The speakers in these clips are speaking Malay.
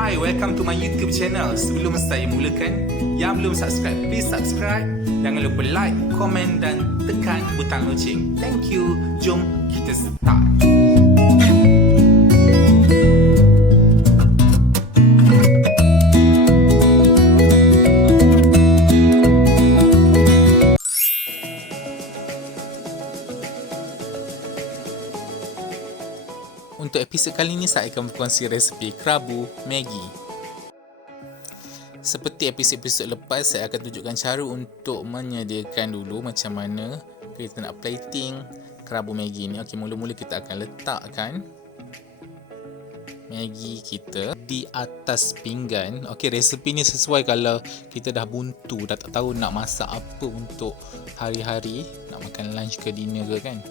Hi, welcome to my YouTube channel. Sebelum saya mulakan, yang belum subscribe, please subscribe. Jangan lupa like, komen dan tekan butang loceng. Thank you. Jom kita start. Untuk episod kali ini, saya akan berkongsi resepi kerabu Maggi. Seperti episod-episod lepas, saya akan tunjukkan cara untuk menyediakan dulu macam mana kita nak plating kerabu Maggi ni. Okey, mula-mula kita akan letakkan Maggi kita di atas pinggan. Okey, resepi ni sesuai kalau kita dah buntu, dah tak tahu nak masak apa untuk hari-hari, nak makan lunch ke dinner ke kan.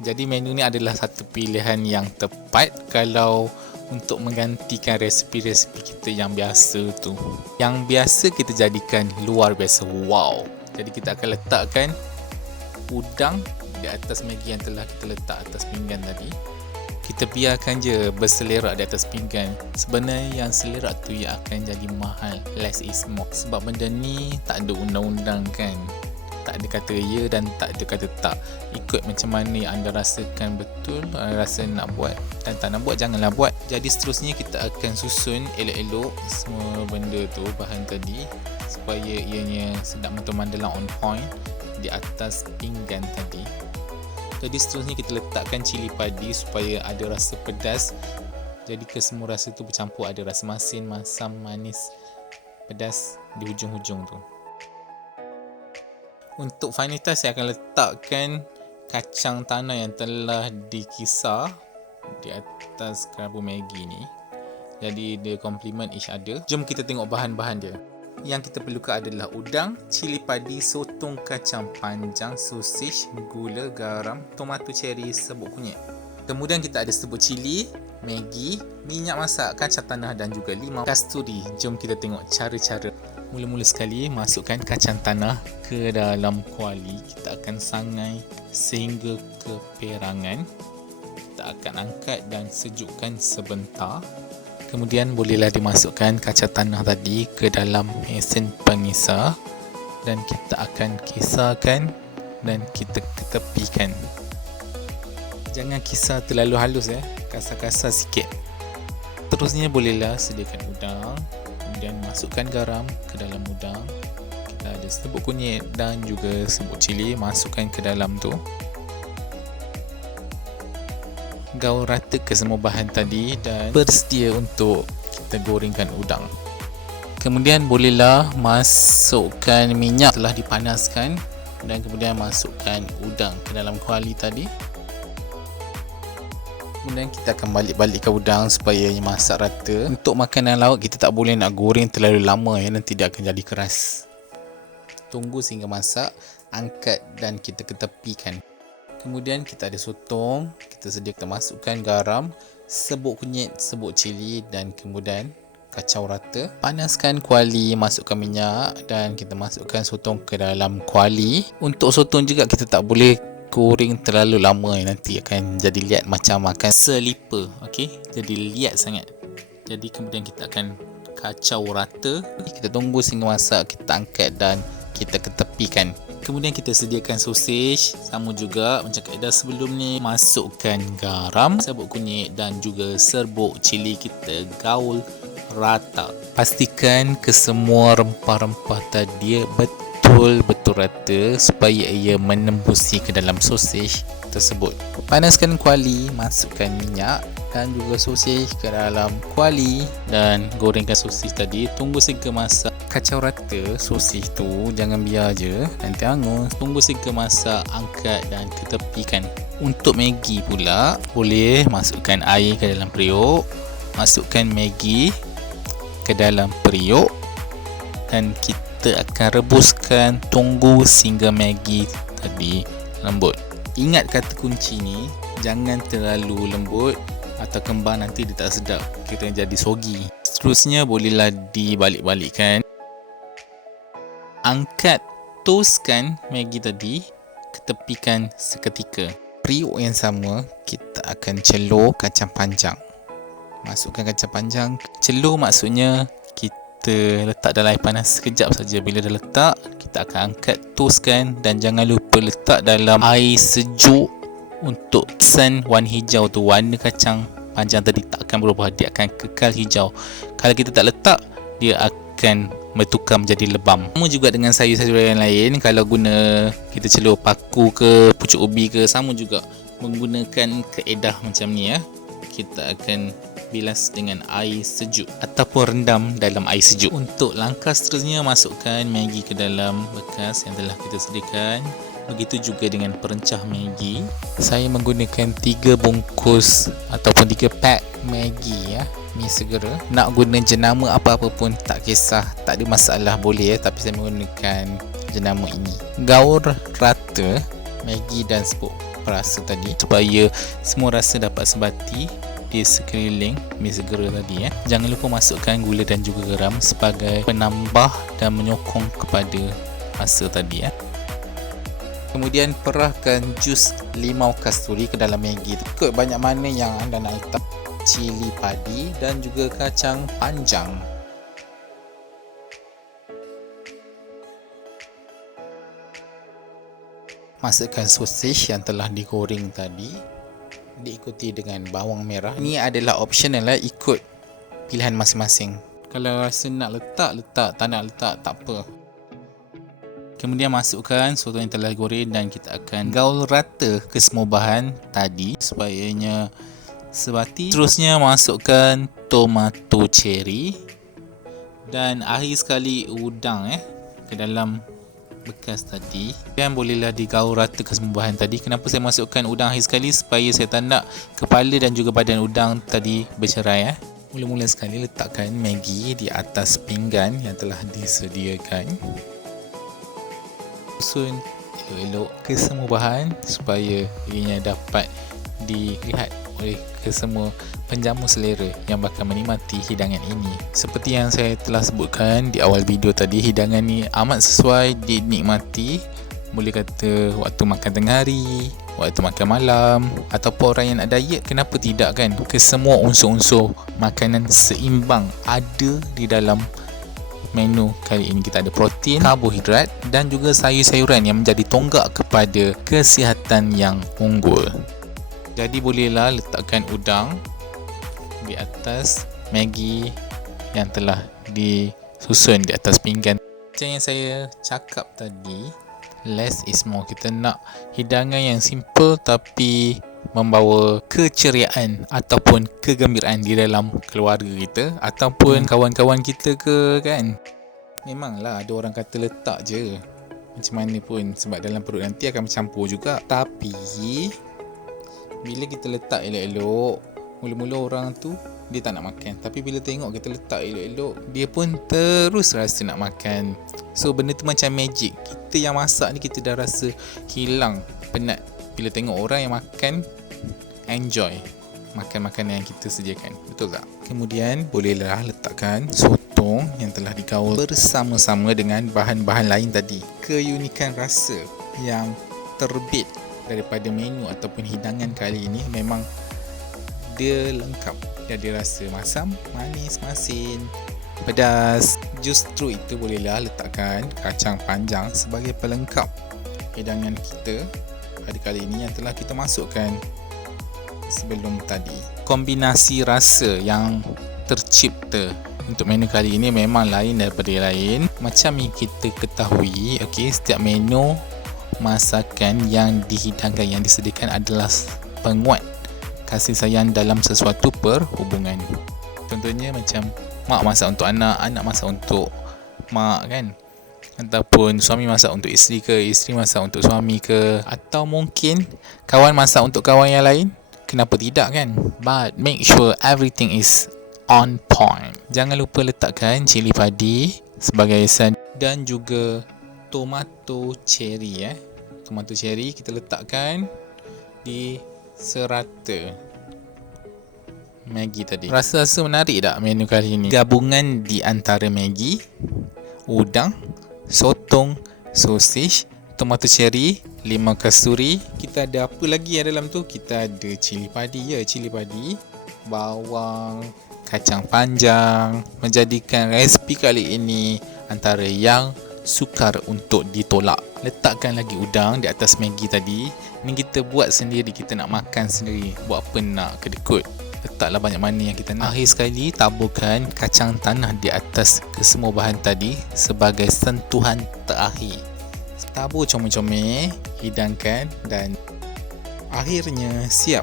Jadi menu ni adalah satu pilihan yang tepat kalau untuk menggantikan resepi-resepi kita yang biasa tu. Yang biasa kita jadikan luar biasa wow. Jadi kita akan letakkan udang di atas Maggi yang telah kita letak atas pinggan tadi. Kita biarkan je berselerak di atas pinggan. Sebenarnya yang selerak tu yang akan jadi mahal. Less is more. Sebab benda ni tak ada undang-undang kan. Tak ada kata ya dan tak ada kata tak. Ikut macam mana yang anda rasakan betul, rasa nak buat dan tak nak buat, janganlah buat. Jadi seterusnya kita akan susun elok-elok semua benda tu, bahan tadi, supaya ianya sedap mentul-mandalang on point di atas pinggan tadi. Jadi seterusnya kita letakkan cili padi supaya ada rasa pedas. Jadi kesemua rasa tu bercampur, ada rasa masin, masam, manis, pedas di hujung-hujung tu. Untuk finalitas, saya akan letakkan kacang tanah yang telah dikisar di atas kerabu Maggi ni. Jadi dia complement each other. Jom kita tengok bahan-bahan dia. Yang kita perlukan adalah udang, cili padi, sotong kacang panjang, sosis, gula, garam, tomato cherry, serbuk kunyit. Kemudian kita ada serbuk cili, Maggi, minyak masak, kacang tanah dan juga limau kasturi. Jom kita tengok cara-cara. Mula-mula sekali, masukkan kacang tanah ke dalam kuali. Kita akan sangai sehingga ke perangan. Kita akan angkat dan sejukkan sebentar. Kemudian bolehlah dimasukkan kacang tanah tadi ke dalam mesin pengisar. Dan kita akan kisarkan dan kita ketepikan. Jangan kisar terlalu halus kasar-kasar sikit. Terusnya bolehlah sediakan udang. Kemudian masukkan garam ke dalam udang. Kita ada serbuk kunyit dan juga serbuk cili, masukkan ke dalam tu. Gaul rata ke semua bahan tadi dan bersedia untuk kita gorengkan udang. Kemudian bolehlah masukkan minyak telah dipanaskan dan kemudian masukkan udang ke dalam kuali tadi. Kemudian kita akan balik-balikkan udang supaya masak rata. Untuk makanan laut kita tak boleh nak goreng terlalu lama nanti dia akan jadi keras. Tunggu sehingga masak, angkat dan kita ketepikan. Kemudian kita ada sotong, kita masukkan garam, serbuk kunyit, serbuk cili dan kemudian kacau rata. Panaskan kuali, masukkan minyak dan kita masukkan sotong ke dalam kuali. Untuk sotong juga kita tak boleh goreng terlalu lama, nanti akan jadi liat macam makan selipar. Okey, jadi liat sangat. Jadi kemudian kita akan kacau rata. Kita tunggu sehingga masak, kita angkat dan kita ketepikan. Kemudian kita sediakan sosis, sama juga macam kaedah sebelum ni. Masukkan garam, serbuk kunyit dan juga serbuk cili, kita gaul rata. Pastikan kesemua rempah-rempah tadi betul rata supaya ia menembusi ke dalam sosis tersebut. Panaskan kuali, masukkan minyak dan juga sosis ke dalam kuali dan gorengkan sosis tadi. Tunggu sehingga masak, kacau rata sosis tu, jangan biar je nanti hangus. Tunggu sehingga masak, angkat dan ketepikan. Untuk Maggi pula, boleh masukkan air ke dalam periuk, masukkan Maggi ke dalam periuk dan kita akan rebuskan, tunggu sehingga Maggi tadi lembut. Ingat kata kunci ni, jangan terlalu lembut atau kembang, nanti dia tak sedap, kita jadi soggy. Seterusnya bolehlah dibalik-balikkan. Angkat, toastkan Maggi tadi, ketepikan seketika. Periuk yang sama, kita akan celur kacang panjang. Masukkan kacang panjang. Celur maksudnya kita letak dalam air panas sekejap saja. Bila dah letak, kita akan angkat, toastkan, dan jangan lupa letak dalam air sejuk untuk kesan warna hijau tu. Warna kacang panjang tadi tak akan berubah, dia akan kekal hijau. Kalau kita tak letak, dia akan bertukar menjadi lebam. Sama juga dengan sayur-sayuran yang lain. Kalau guna kita celur paku ke pucuk ubi ke, sama juga menggunakan kaedah macam ni ya. Kita akan bilas dengan air sejuk ataupun rendam dalam air sejuk. Untuk langkah seterusnya, masukkan Maggi ke dalam bekas yang telah kita sediakan. Begitu juga dengan perencah Maggi. Saya menggunakan 3 bungkus ataupun 3 pack Maggi ya, mi segera. Nak guna jenama apa-apa pun tak kisah, tak ada masalah, boleh ya, tapi saya menggunakan jenama ini. Gaul rata Maggi dan serbuk perasa tadi supaya semua rasa dapat sebati di sekeliling mi segera tadi ya. Jangan lupa masukkan gula dan juga garam sebagai penambah dan menyokong kepada rasa tadi ya. Kemudian perahkan jus limau kasturi ke dalam Maggi. Ikut banyak mana yang anda nak letak. Cili padi dan juga kacang panjang. Masukkan sosis yang telah digoreng tadi, diikuti dengan bawang merah. Ini adalah optional lah, ikut pilihan masing-masing. Kalau rasa nak letak, tak nak letak tak apa. Kemudian masukkan soto yang telah digoreng dan kita akan gaul rata ke semua bahan tadi supaya ianya sebati. Terusnya masukkan tomato cherry dan akhir sekali udang ke dalam bekas tadi. Dan bolehlah digaul rata ke semua bahan tadi. Kenapa saya masukkan udang akhir sekali? Supaya saya tak nak kepala dan juga badan udang tadi bercerai. Mula-mula sekali letakkan Maggi di atas pinggan yang telah disediakan. Susun elok-elok ke semua bahan supaya ianya dapat dilihat oleh kesemua penjamu selera yang bakal menikmati hidangan ini. Seperti yang saya telah sebutkan di awal video tadi, hidangan ni amat sesuai dinikmati. Boleh kata waktu makan tengah hari, waktu makan malam, ataupun orang yang nak diet, kenapa tidak kan? Kesemua unsur-unsur makanan seimbang ada di dalam menu kali ini. Kita ada protein, karbohidrat dan juga sayur-sayuran yang menjadi tonggak kepada kesihatan yang unggul. Jadi bolehlah letakkan udang di atas Maggi yang telah disusun di atas pinggan. Macam yang saya cakap tadi, less is more. Kita nak hidangan yang simple tapi membawa keceriaan ataupun kegembiraan di dalam keluarga kita ataupun kawan-kawan kita ke kan. Memanglah ada orang kata letak je macam mana pun, sebab dalam perut nanti akan bercampur juga. Tapi bila kita letak elok-elok, mula-mula orang tu dia tak nak makan, tapi bila tengok kita letak elok-elok, dia pun terus rasa nak makan. So benda tu macam magic. Kita yang masak ni kita dah rasa hilang penat bila tengok orang yang makan enjoy makan makanan yang kita sediakan. Betul tak? Kemudian bolehlah letakkan sotong yang telah digaul bersama-sama dengan bahan-bahan lain tadi. Keunikan rasa yang terbit daripada menu ataupun hidangan kali ini memang dia lengkap. Dia ada rasa masam, manis, masin, pedas. Justru itu bolehlah letakkan kacang panjang sebagai pelengkap hidangan kita pada kali ini yang telah kita masukkan sebelum tadi. Kombinasi rasa yang tercipta untuk menu kali ini memang lain daripada yang lain. Macam yang kita ketahui, setiap menu masakan yang dihidangkan, yang disediakan adalah penguat kasih sayang dalam sesuatu perhubungan. Contohnya macam mak masak untuk anak, anak masak untuk mak kan, ataupun suami masak untuk isteri ke, isteri masak untuk suami ke, atau mungkin kawan masak untuk kawan yang lain. Kenapa tidak kan? But make sure everything is on point. Jangan lupa letakkan cili padi sebagai hiasan dan juga tomato cherry. Tomato cherry kita letakkan di serata Maggi tadi. Rasa-rasa menarik tak menu kali ini? Gabungan di antara Maggi, udang, sotong, sosis, tomato cherry, limau kasturi. Kita ada apa lagi yang dalam tu? Kita ada cili padi cili padi bawang, kacang panjang, menjadikan resipi kali ini antara yang sukar untuk ditolak. Letakkan lagi udang di atas Maggi tadi. Ni kita buat sendiri, kita nak makan sendiri. Buat apa nak kedekut? Letaklah banyak mana yang kita nak. Akhir sekali, taburkan kacang tanah di atas kesemua bahan tadi sebagai sentuhan terakhir. Tabur comel-comel, hidangkan dan akhirnya siap.